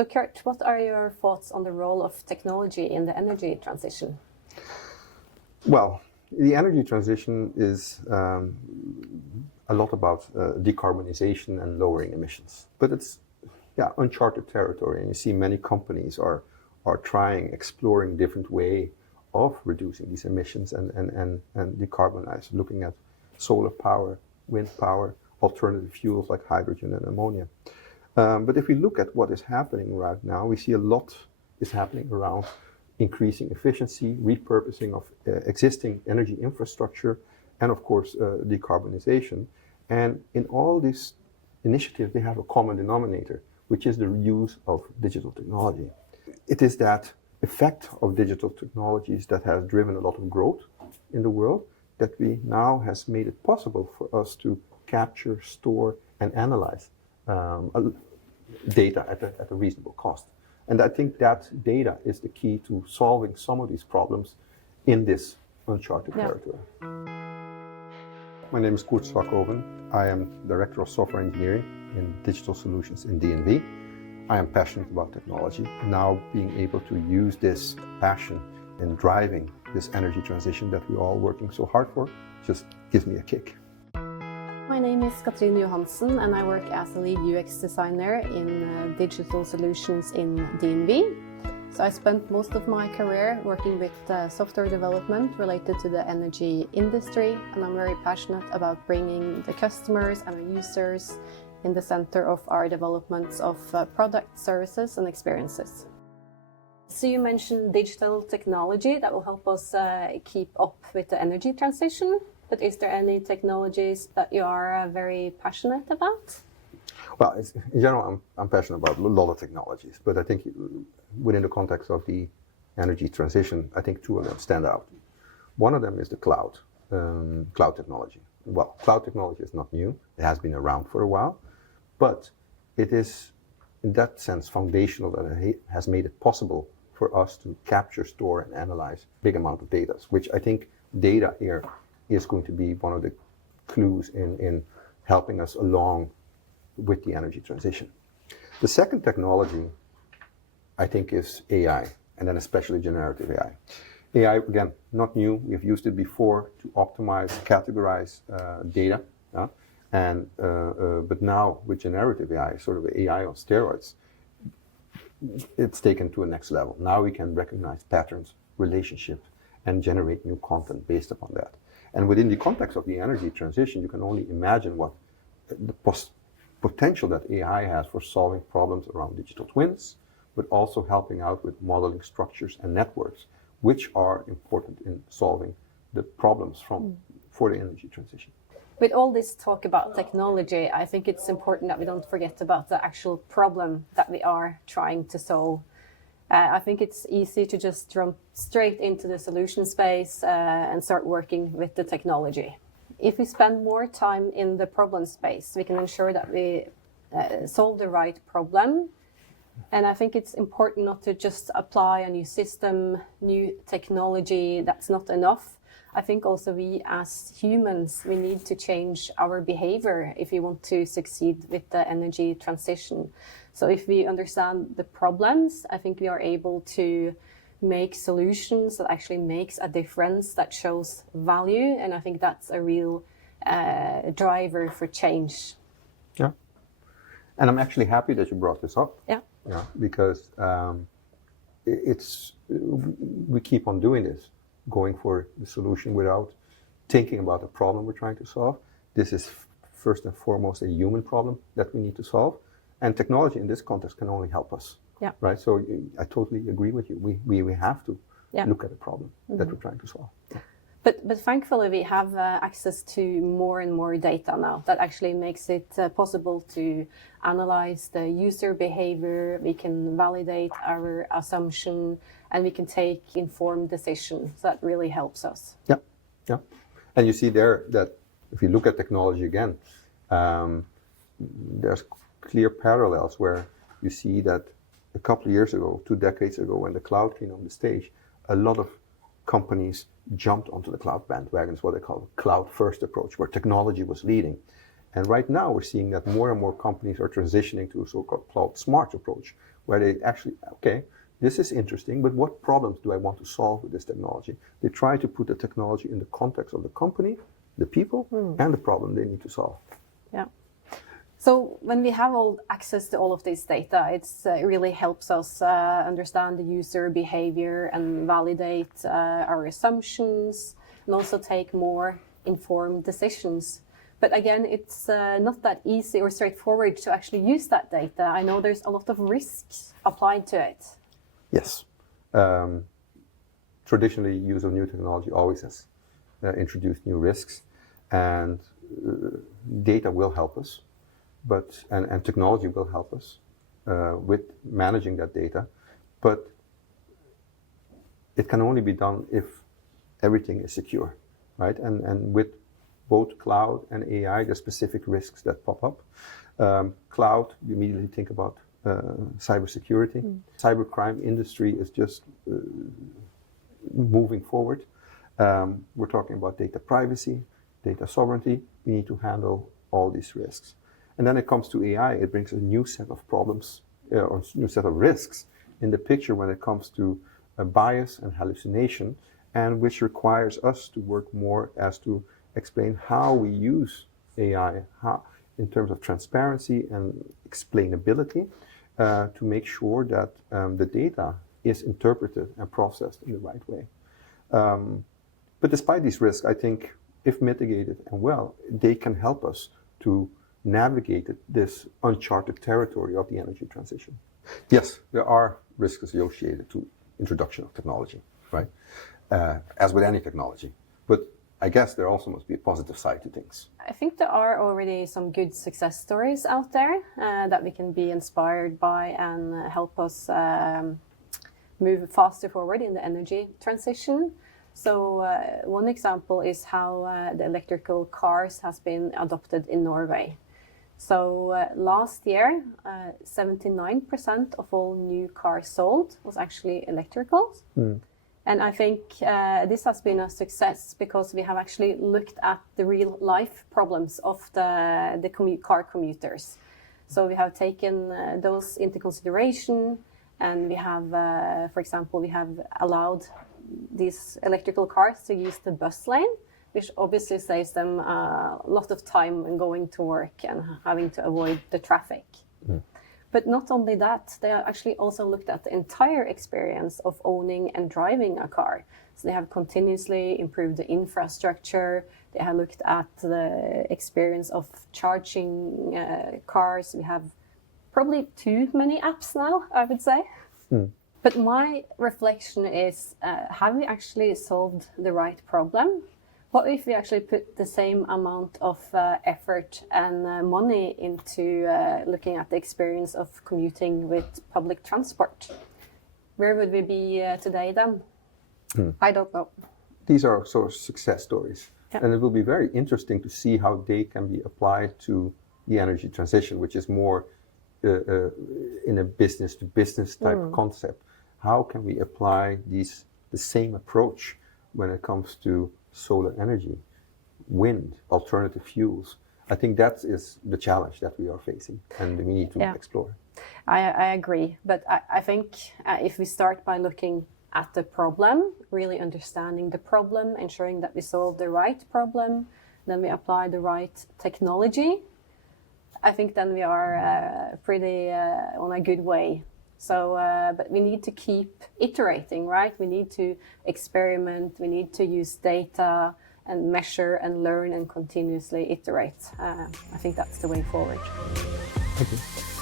So Kurt, what are your thoughts on the role of technology in the energy transition? Well, the energy transition is a lot about decarbonization and lowering emissions. But it's uncharted territory, and you see many companies are trying, exploring different way of reducing these emissions and decarbonize, looking at solar power, wind power, alternative fuels like hydrogen and ammonia. But if we look at what is happening right now, we see a lot is happening around increasing efficiency, repurposing of existing energy infrastructure, and of course decarbonization. And in all these initiatives, they have a common denominator, which is the use of digital technology. It is that effect of digital technologies that has driven a lot of growth in the world that we now has made it possible for us to capture, store, and analyze data at a reasonable cost. And I think that data is the key to solving some of these problems in this uncharted territory. My name is Swakhoven. I am Director of Software Engineering in Digital Solutions in DNV. I am passionate about technology. Now being able to use this passion in driving this energy transition that we're all working so hard for just gives me a kick. My name is Cathrine Johansen, and I work as a lead UX designer in digital solutions in DNV. So I spent most of my career working with software development related to the energy industry, and I'm very passionate about bringing the customers and the users in the center of our developments of products, services, and experiences. So you mentioned digital technology that will help us keep up with the energy transition. But is there any technologies that you are very passionate about? Well, in general, I'm passionate about a lot of technologies, but I think within the context of the energy transition, I think two of them stand out. One of them is the cloud technology. Well, cloud technology is not new. It has been around for a while, but it is, in that sense, foundational that it has made it possible for us to capture, store, and analyze big amount of data, which I think data here is going to be one of the clues in helping us along with the energy transition. The second technology, I think, is AI, and then especially generative AI. AI, again, not new. We've used it before to optimize, categorize data, but now with generative AI, sort of AI on steroids, it's taken to a next level. Now we can recognize patterns, relationships, and generate new content based upon that. And within the context of the energy transition, you can only imagine what the potential that AI has for solving problems around digital twins, but also helping out with modeling structures and networks, which are important in solving the problems for the energy transition. With all this talk about technology, I think it's important that we don't forget about the actual problem that we are trying to solve. I think it's easy to just jump straight into the solution space and start working with the technology. If we spend more time in the problem space, we can ensure that we solve the right problem. And I think it's important not to just apply a new system, new technology. That's not enough. I think also we as humans, we need to change our behavior if we want to succeed with the energy transition. So if we understand the problems, I think we are able to make solutions that actually makes a difference, that shows value. And I think that's a real driver for change. Yeah. And I'm actually happy that you brought this up. Yeah. Yeah, because we keep on doing this, going for the solution without thinking about the problem we're trying to solve. This is first and foremost a human problem that we need to solve. And technology in this context can only help us. Yeah. Right? So I totally agree with you. We have to look at the problem that we're trying to solve. Yeah. But thankfully we have access to more and more data now that actually makes it possible to analyze the user behavior. We can validate our assumption and we can take informed decisions. That really helps us. Yeah, yeah. And you see there that if you look at technology again, there's clear parallels where you see that a couple of years ago, 2 decades ago, when the cloud came on the stage, a lot of companies jumped onto the cloud bandwagon, what they call cloud-first approach, where technology was leading. And right now we're seeing that more and more companies are transitioning to a so-called cloud-smart approach, where they actually, okay, this is interesting, but what problems do I want to solve with this technology? They try to put the technology in the context of the company, the people, and the problem they need to solve. Yeah. So when we have all access to all of this data, it really helps us understand the user behavior and validate our assumptions, and also take more informed decisions. But again, it's not that easy or straightforward to actually use that data. I know there's a lot of risks applied to it. Yes. Traditionally, use of new technology always has introduced new risks, and data will help us, and technology will help us with managing that data, but it can only be done if everything is secure, right? And with both cloud and AI, there's specific risks that pop up. Cloud, you immediately think about cybersecurity. Cybercrime industry is just moving forward. We're talking about data privacy, data sovereignty. We need to handle all these risks. And then it comes to AI, it brings a new set of problems, or a new set of risks in the picture when it comes to bias and hallucination, and which requires us to work more as to explain how we use AI, in terms of transparency and explainability, to make sure that the data is interpreted and processed in the right way. But despite these risks, I think if mitigated and well, they can help us to navigate this uncharted territory of the energy transition. Yes, there are risks associated to introduction of technology, right? As with any technology. But I guess there also must be a positive side to things. I think there are already some good success stories out there that we can be inspired by and help us move faster forward in the energy transition. So one example is how the electrical cars has been adopted in Norway. So last year, 79% of all new cars sold was actually electrical. And I think this has been a success because we have actually looked at the real life problems of the car commuters. So we have taken those into consideration, and we have, for example, we have allowed these electrical cars to use the bus lane, which obviously saves them a lot of time when going to work and having to avoid the traffic. But not only that, they actually also looked at the entire experience of owning and driving a car. So they have continuously improved the infrastructure. They have looked at the experience of charging cars. We have probably too many apps now, I would say. But my reflection is, have we actually solved the right problem? What if we actually put the same amount of effort and money into looking at the experience of commuting with public transport? Where would we be today then? I don't know. These are sort of success stories. Yeah. And it will be very interesting to see how they can be applied to the energy transition, which is more in a business-to-business type concept. How can we apply the same approach when it comes to solar energy, wind, alternative fuels? I think that is the challenge that we are facing and we need to explore. I agree. But I think if we start by looking at the problem, really understanding the problem, ensuring that we solve the right problem, then we apply the right technology, I think then we are pretty on a good way. So, but we need to keep iterating, right? We need to experiment, we need to use data and measure and learn and continuously iterate. I think that's the way forward. Thank you.